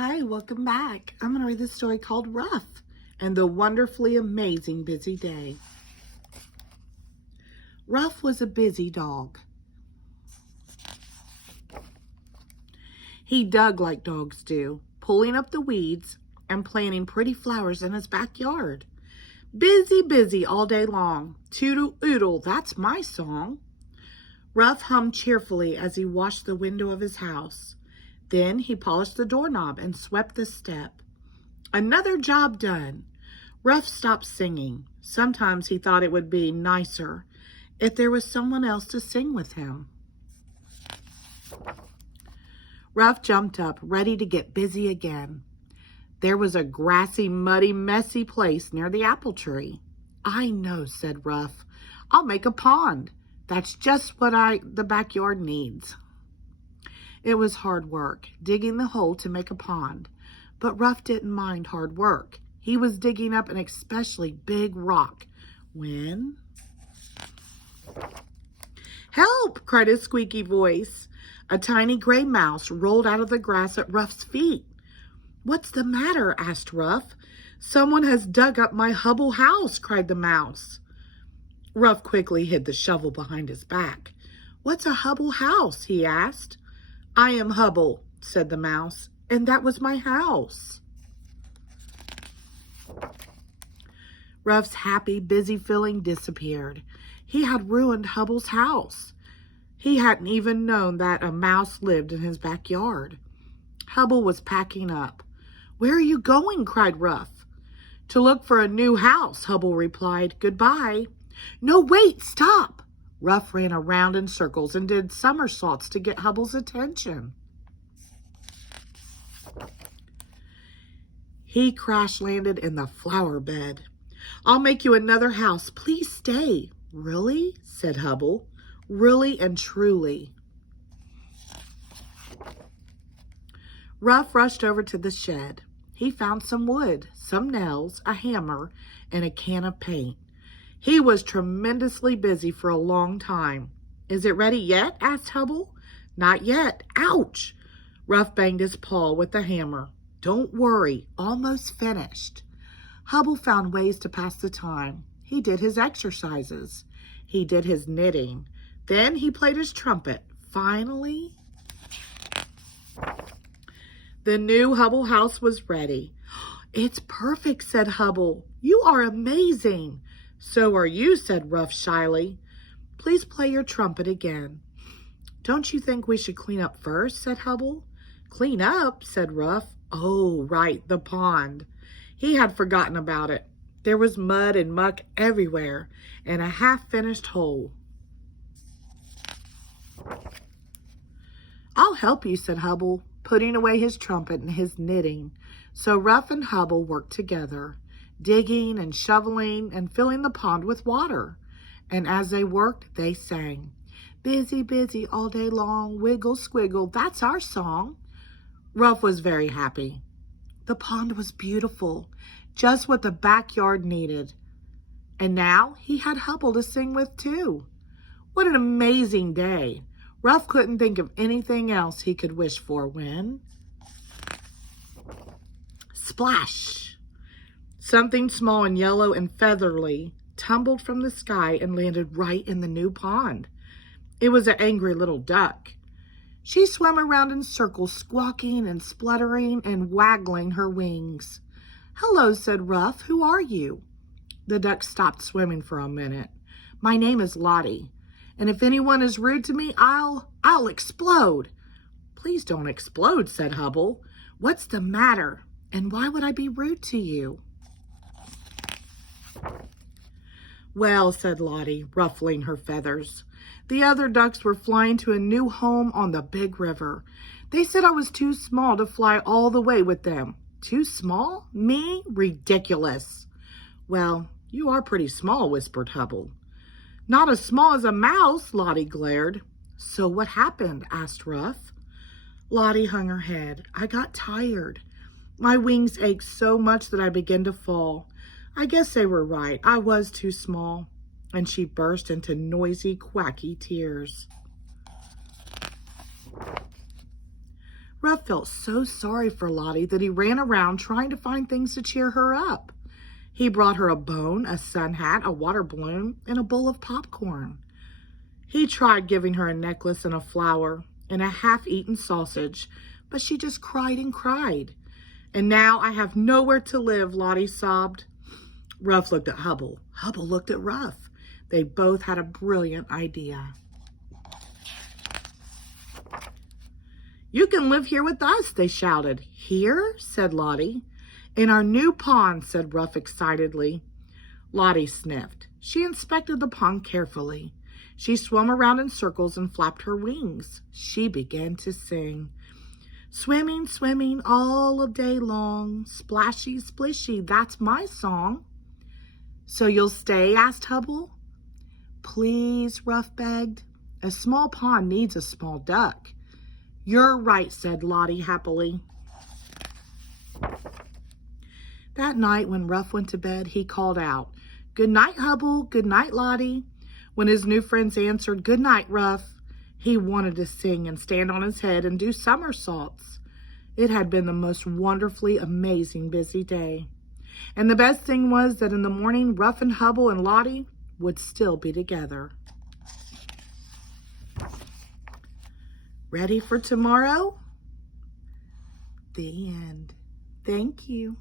Hi, welcome back. I'm going to read this story called Ruff and the Wonderfully Amazing Busy Day. Ruff was a busy dog. He dug like dogs do, pulling up the weeds and planting pretty flowers in his backyard. Busy, busy all day long. Toodle-oodle, that's my song. Ruff hummed cheerfully as he washed the window of his house. Then he polished the doorknob and swept the step. Another job done. Ruff stopped singing. Sometimes he thought it would be nicer if there was someone else to sing with him. Ruff jumped up, ready to get busy again. There was a grassy, muddy, messy place near the apple tree. "I know," said Ruff. "I'll make a pond. That's just what the backyard needs." It was hard work, digging the hole to make a pond. But Ruff didn't mind hard work. He was digging up an especially big rock when... "Help!" cried a squeaky voice. A tiny gray mouse rolled out of the grass at Ruff's feet. "What's the matter?" asked Ruff. "Someone has dug up my Hubble house," cried the mouse. Ruff quickly hid the shovel behind his back. "What's a Hubble house?" he asked. "I am Hubble," said the mouse, "and that was my house." Ruff's happy, busy feeling disappeared. He had ruined Hubble's house. He hadn't even known that a mouse lived in his backyard. Hubble was packing up. "Where are you going?" cried Ruff. "To look for a new house," Hubble replied. "Goodbye." "No, wait, stop!" Ruff ran around in circles and did somersaults to get Hubble's attention. He crash-landed in the flower bed. "I'll make you another house. Please stay." "Really?" said Hubble. "Really and truly." Ruff rushed over to the shed. He found some wood, some nails, a hammer, and a can of paint. He was tremendously busy for a long time. "Is it ready yet?" asked Hubble. "Not yet." "Ouch!" Ruff banged his paw with the hammer. "Don't worry, almost finished." Hubble found ways to pass the time. He did his exercises. He did his knitting. Then he played his trumpet. Finally, the new Hubble house was ready. "It's perfect," said Hubble. "You are amazing." "So are you," said Ruff shyly. "Please play your trumpet again." "Don't you think we should clean up first?" said Hubble. "Clean up?" said Ruff. "Oh, right, the pond." He had forgotten about it. There was mud and muck everywhere and a half-finished hole. "I'll help you," said Hubble, putting away his trumpet and his knitting. So Ruff and Hubble worked together, digging and shoveling and filling the pond with water. And as they worked, they sang, "Busy, busy all day long, wiggle, squiggle, that's our song." Ruff was very happy. The pond was beautiful, just what the backyard needed. And now he had Hubble to sing with too. What an amazing day. Ruff couldn't think of anything else he could wish for when... Splash! Something small and yellow and feathery tumbled from the sky and landed right in the new pond. It was an angry little duck. She swam around in circles, squawking and spluttering and waggling her wings. "Hello," said Ruff. "Who are you?" The duck stopped swimming for a minute. "My name is Lottie, and if anyone is rude to me, I'll explode." "Please don't explode," said Hubble. "What's the matter? And why would I be rude to you?" "Well," said Lottie, ruffling her feathers, "the other ducks were flying to a new home on the big river. They said I was too small to fly all the way with them." "Too small? Me? Ridiculous." "Well, you are pretty small," whispered Hubble. "Not as small as a mouse," Lottie glared. "So what happened?" asked Ruff. Lottie hung her head. "I got tired. My wings ached so much that I began to fall. I guess they were right. I was too small." And she burst into noisy, quacky tears. Ruff felt so sorry for Lottie that he ran around trying to find things to cheer her up. He brought her a bone, a sun hat, a water balloon, and a bowl of popcorn. He tried giving her a necklace and a flower and a half-eaten sausage, but she just cried and cried. And now I have nowhere to live, Lottie sobbed. Ruff looked at Hubble. Hubble looked at Ruff. They both had a brilliant idea. "You can live here with us," they shouted. "Here?" said Lottie. "In our new pond," said Ruff excitedly. Lottie sniffed. She inspected the pond carefully. She swam around in circles and flapped her wings. She began to sing. "Swimming, swimming all day long, splashy, splishy, that's my song." "So you'll stay?" asked Hubble. "Please," Ruff begged. "A small pond needs a small duck." "You're right," said Lottie happily. That night when Ruff went to bed, he called out, "Good night, Hubble. Good night, Lottie." When his new friends answered, "Good night, Ruff," he wanted to sing and stand on his head and do somersaults. It had been the most wonderfully amazing busy day. And the best thing was that in the morning, Ruff and Hubble and Lottie would still be together. Ready for tomorrow? The end. Thank you.